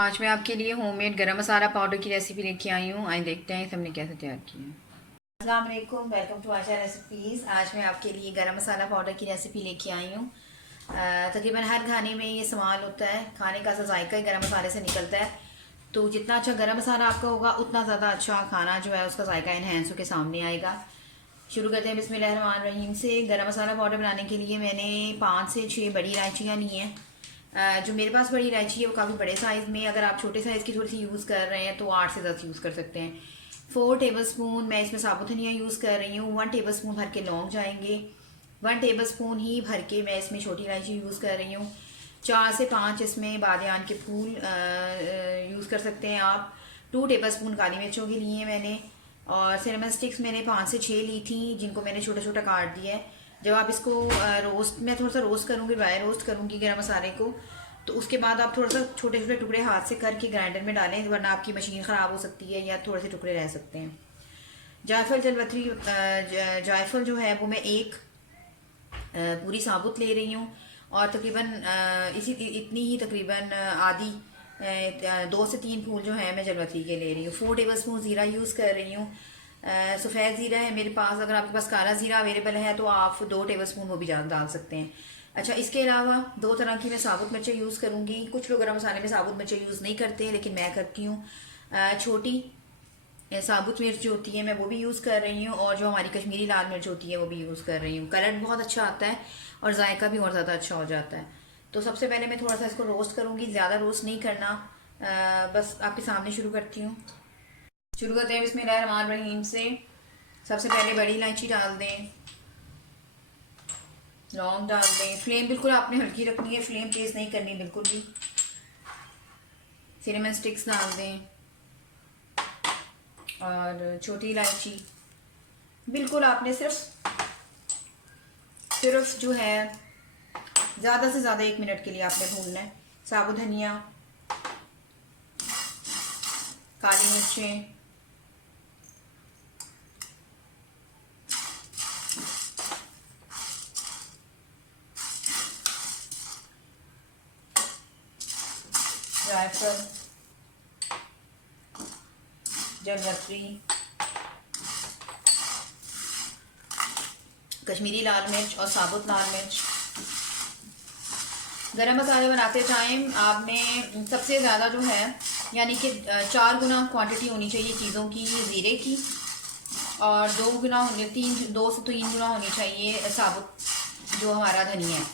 आज मैं आपके लिए होममेड गरम मसाला पाउडर की रेसिपी लेके आई हूँ। आइए देखते हैं हमने कैसे तैयार किया है। अस्सलाम वालेकुम, वेलकम टू आशा रेसिपीज़। आज मैं आपके लिए गरम मसाला पाउडर की रेसिपी लेके आई हूँ। तकरीबन हर खाने में ये इस्तेमाल होता है। खाने का जायका ही गरम मसाले से निकलता है। तो जितना अच्छा गरम मसाला आपका होगा उतना ज़्यादा अच्छा खाना जो है उसका जायका इन्हेंस होकर सामने आएगा। शुरू करते हैं बिस्मिल्लाहिर्रहमानिर्रहीम से। गरम मसाला पाउडर बनाने के लिए मैंने 5 से 6 बड़ी इलायचियाँ ली हैं। जो मेरे पास बड़ी इलायची है वो काफ़ी बड़े साइज़ में। अगर आप छोटे साइज़ की थोड़ी सी यूज़ कर रहे हैं तो 8 से 10 यूज़ कर सकते हैं। 4 टेबल स्पून मैं इसमें साबुत धनिया यूज़ कर रही हूँ। 1 टेबल स्पून भर के लौंग जाएंगे। 1 टेबल स्पून ही भर के मैं इसमें छोटी इलायची यूज़ कर रही हूँ। 4 से 5 इसमें बादियान के फूल यूज़ कर सकते हैं आप। 2 टेबल स्पून काली मिर्चों के लिए मैंने, और सिनेमन स्टिक्स मैंने 5 से 6 ली थी, जिनको मैंने छोटा छोटा काट दिया है। जब आप इसको रोस्ट, मैं थोड़ा सा रोस्ट करूँगी, ड्राई रोस्ट करूँगी गरम मसाले को, तो उसके बाद आप थोड़ा सा छोटे छोटे टुकड़े हाथ से करके ग्राइंडर में डालें, वरना आपकी मशीन ख़राब हो सकती है या थोड़े से टुकड़े रह सकते हैं। जायफल जलवतरी जायफल जो है वो मैं एक पूरी साबुत ले रही हूँ, और तकरीबन इसी इतनी ही तकरीबन आधी 2 से 3 फूल जो है मैं जलवतरी के ले रही हूँ। 4 टेबल स्पून ज़ीरा यूज़ कर रही हूँ। सफ़ेद ज़ीरा है मेरे पास। अगर आपके पास काला ज़ीरा अवेलेबल है तो आप 2 टेबल स्पून वो भी डाल सकते हैं। अच्छा, इसके अलावा 2 तरह की मैं साबुत मिर्चें यूज़ करूँगी। कुछ लोग गरम मसाले में साबुत मिर्चें यूज़ नहीं करते, लेकिन मैं करती हूँ। छोटी साबुत मिर्च जो होती है मैं वो भी यूज़ कर रही हूँ, और जो हमारी कश्मीरी लाल मिर्च होती है वो भी यूज़ कर रही हूँ। कलर बहुत अच्छा आता है और जायका भी और ज़्यादा अच्छा हो जाता है। तो सबसे पहले मैं थोड़ा सा इसको रोस्ट करूँगी, ज़्यादा रोस्ट नहीं करना। बस आपके सामने शुरू करती हूँ। शुरू करते हैं बिस्मिल्लाहिर्रहमानिर्रहीम से। सबसे पहले बड़ी इलायची डाल दें, लौंग डाल दें। फ्लेम बिल्कुल आपने हल्की रखनी है, फ्लेम तेज़ नहीं करनी बिल्कुल भी। सिनेमन स्टिक्स डाल दें, और छोटी इलायची बिल्कुल आपने सिर्फ जो है ज़्यादा से ज़्यादा 1 मिनट के लिए आपने भूनना है। साबुत धनिया, काली मिर्चें, जायफल, जलवतरी, कश्मीरी लाल मिर्च और साबुत लाल मिर्च। गरम मसाले बनाते टाइम आपने सबसे ज़्यादा जो है, यानी कि 4 गुना क्वांटिटी होनी चाहिए चीज़ों की ज़ीरे की, और 2 गुना होंगे, 2 से 3 गुना होनी चाहिए साबुत जो हमारा धनिया है।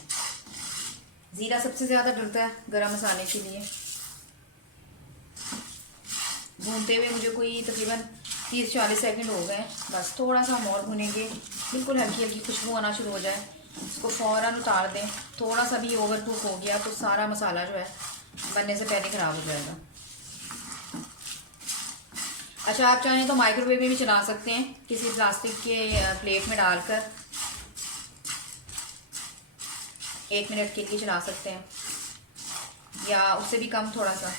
ज़ीरा सबसे ज़्यादा डलता है गरम मसाले के लिए। भूनते हुए मुझे कोई तकरीबन 30-40 सेकंड हो गए। बस थोड़ा सा हम और भूनेंगे, बिल्कुल हल्की हल्की खुशबू आना शुरू हो जाए, इसको फ़ौरन उतार दें। थोड़ा सा भी ओवर कुक हो गया तो सारा मसाला जो है बनने से पहले ख़राब हो जाएगा। अच्छा, आप चाहें तो माइक्रोवेव में भी चला सकते हैं, किसी प्लास्टिक के प्लेट में डालकर 1 मिनट के लिए चला सकते हैं, या उससे भी कम थोड़ा सा।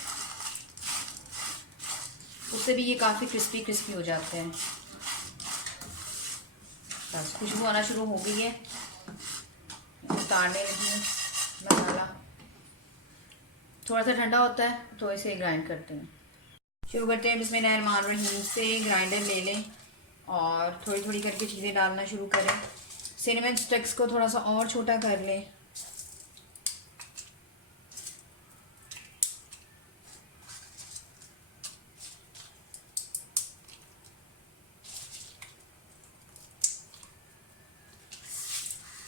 उससे भी ये काफ़ी क्रिस्पी क्रिस्पी हो जाते हैं। बस खुशबू आना शुरू हो गई है, उतारने लगी हूँ मसाला। थोड़ा सा ठंडा होता है तो इसे ग्राइंड करते हैं। शुरू करते हैं बिस्मिल्लाहिर्रहमानिर्रहीम से। ग्राइंडर ले लें और थोड़ी थोड़ी करके चीज़ें डालना शुरू करें। सिनेमन स्टिक्स को थोड़ा सा और छोटा कर लें।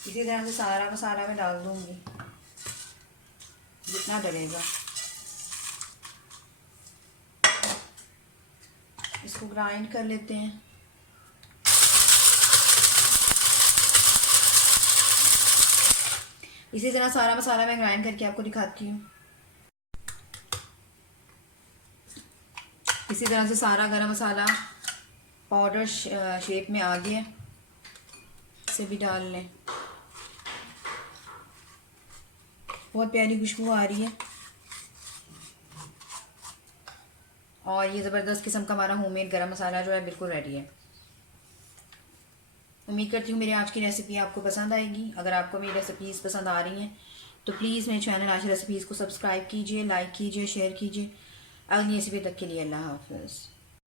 इसी तरह से सारा मसाला मैं डाल दूंगी जितना डलेगा। इसको ग्राइंड कर लेते हैं। इसी तरह सारा मसाला मैं ग्राइंड करके आपको दिखाती हूँ। इसी तरह से सारा गरम मसाला पाउडर शेप में आ गया, इसे भी डाल लें। बहुत प्यारी खुशबू आ रही है, और ये ज़बरदस्त किस्म का हमारा होममेड गरम मसाला जो है बिल्कुल रेडी है। उम्मीद करती हूँ मेरी आज की रेसिपी आपको पसंद आएगी। अगर आपको मेरी रेसिपीज़ पसंद आ रही हैं तो प्लीज़ मेरे चैनल आशा रेसिपीज़ को सब्सक्राइब कीजिए, लाइक कीजिए, शेयर कीजिए। अगली रेसिपी तक के लिए अल्लाह हाफ़िज़।